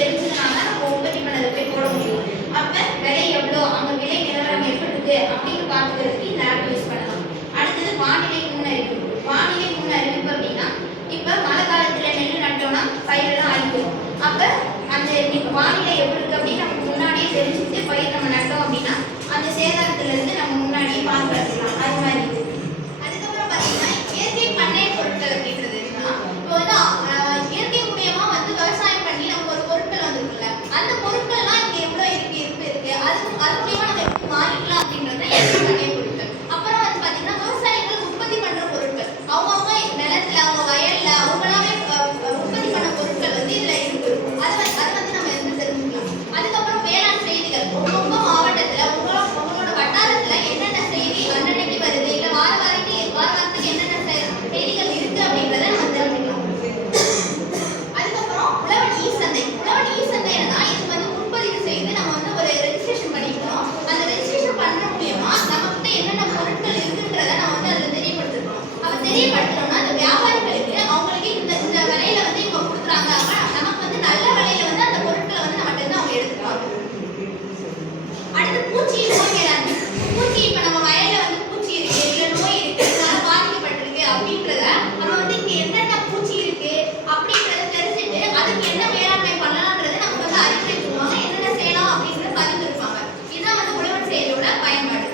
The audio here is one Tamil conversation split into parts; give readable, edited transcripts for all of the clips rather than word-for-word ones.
தெரிஞ்சதுனால நம்ம உற்பத்தி பண்ணதை போய் போட முடியும். அப்ப விலை எவ்வளோ, அங்க விலை நிலவரம் எப்படி இருக்கு அப்படின்னு பார்த்துக்கிறதுக்கு இந்த ஆப் யூஸ் பண்ணலாம். அடுத்தது வானிலை முன்னறிவிப்பு. வானிலை முன்னறிவிப்பு அப்படின்னா இப்ப மழை காலத்துல நெல் நட்டோம்னா பயிரெல்லாம் அழிக்கும். அப்ப அந்த வானிலை எப்படி இருக்கு அப்படின்னு நமக்கு முன்னாடியே தெரிஞ்சுட்டு பயிர் நம்ம நட்டோம் அப்படின்னா அந்த சேதாரத்துல இருந்து நம்ம முன்னாடியே பாதுகாத்துக்கலாம். அது மாதிரி அதுக்கப்புறம் பாத்தீங்கன்னா இயற்கை பண்ணை பொருட்கள் அப்படின்றது இருக்குன்னா இப்போ வந்து இயற்கை மூலியமா வந்து விவசாயம் பண்ணி நமக்கு ஒரு பொருட்கள் வந்துருக்குல்ல, அந்த பொருட்கள்லாம் இங்க எவ்வளவு இருக்கு அது மூலியமா நம்ம எப்படி மாறிக்கலாம் அப்படின்றது இயற்கை பண்ணை பொருட்கள். அப்புறம் வந்து பாத்தீங்கன்னா விவசாயிகள் உற்பத்தி பண்ற பொருட்கள், அவங்கவுங்க நிலத்துல அவங்க வயல்ல அவங்களாவே உற்பத்தி பண்ண பொருட்கள் வந்து இதுல இருக்கு. அதை வந்து நம்ம எந்த தெரிஞ்சுக்கலாம். அதுக்கப்புறம் வேளாண் செய்திகள், உங்க மாவட்டத்துல உங்களோட வட்டாரத்துல என்னென்ன செய்தி அன்னன்னைக்கு வருது, இல்ல வார வாரத்துக்கு என்னென்ன செய்திகள் இருக்கு அப்படின்றத நம்ம தெரிஞ்சுக்கலாம். அதுக்கப்புறம் உழவன் ஈ சந்தை. உழவன் ஈ சந்தைன்னா இது வந்து முன்பதிவு செய்து நம்ம வந்து ஒரு ரெஜிஸ்ட்ரேஷன் பண்ணிக்கணும். அந்த ரெஜிஸ்ட்ரேஷன் பண்ற மூலியமா நமக்கிட்ட என்னென்ன பொருட்கள் இருக்குன்றத நம்ம வந்து அதுல தெரியப்படுத்தணும். அவன் தெரியப்படுத்தணும்னா அந்த வியாபாரிகளுக்கு அவங்களுக்கு இந்த விலையில வந்து இவங்க கொடுக்குறாங்க, நமக்கு வந்து நல்ல விலையில வந்து அந்த பொருட்களை வந்து நம்மகிட்ட இருந்து அவங்க எடுத்துப்பாங்க. அடுத்து பூச்சி நோய் மேலாண்மை. பூச்சி இப்ப நம்ம வயல்ல வந்து பூச்சி இருக்கு, இல்ல நோய் இருக்கு, இதனால பாதிக்கப்பட்டிருக்கு அப்படின்றத நம்ம வந்து இங்க என்னென்ன பூச்சி இருக்கு அப்படின்றத தெரிஞ்சுட்டு அதுக்கு என்ன மேலாண்மை பண்ணலாம்ன்றத நமக்கு வந்து அறிவுரை சொல்லுவாங்க, என்னென்ன செய்யலாம் அப்படின்றத பரிந்துரைப்பாங்க. இதுதான் வந்து உழவர் செயலியோட பயன்பாடு.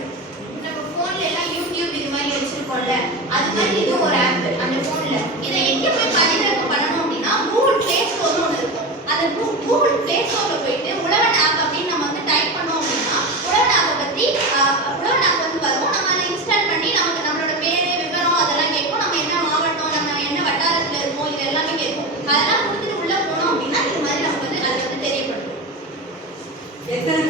நம்ம போன்ல எல்லாம் யூடியூப் இது மாதிரி வச்சிருக்கோம்ல, அது மாதிரி இது ஒரு ஆப் அந்த போன்ல. இதை எங்க போய் பதிவிறக்கம் பண்ணணும் அப்படின்னா கூகுள் பிளே ஸ்டோர்னு ஒன்று இருக்கும். அந்த கூகுள் பிளே ஸ்டோர்ல போயிட்டு உழவன் ஆப் அப்படின்னு நம்ம வந்து டைப் பண்ணோம் அப்படின்னா உழவன் ஆப்பை பத்தி உழவன் ஆப் வந்து வரும். நம்ம அதை இன்ஸ்டால் பண்ணி நமக்கு நம்மளோட பேரு விவரம் அதெல்லாம் கேட்கும். நம்ம என்ன மாவட்டம், நம்ம என்ன வட்டாரத்துல இருக்கோம், இது எல்லாமே கேட்கும். அதெல்லாம் கொடுத்துட்டு உள்ள போனோம் அப்படின்னா இது மாதிரி நமக்கு வந்து அதை வந்து தெரியப்படுத்தும். எத்தனை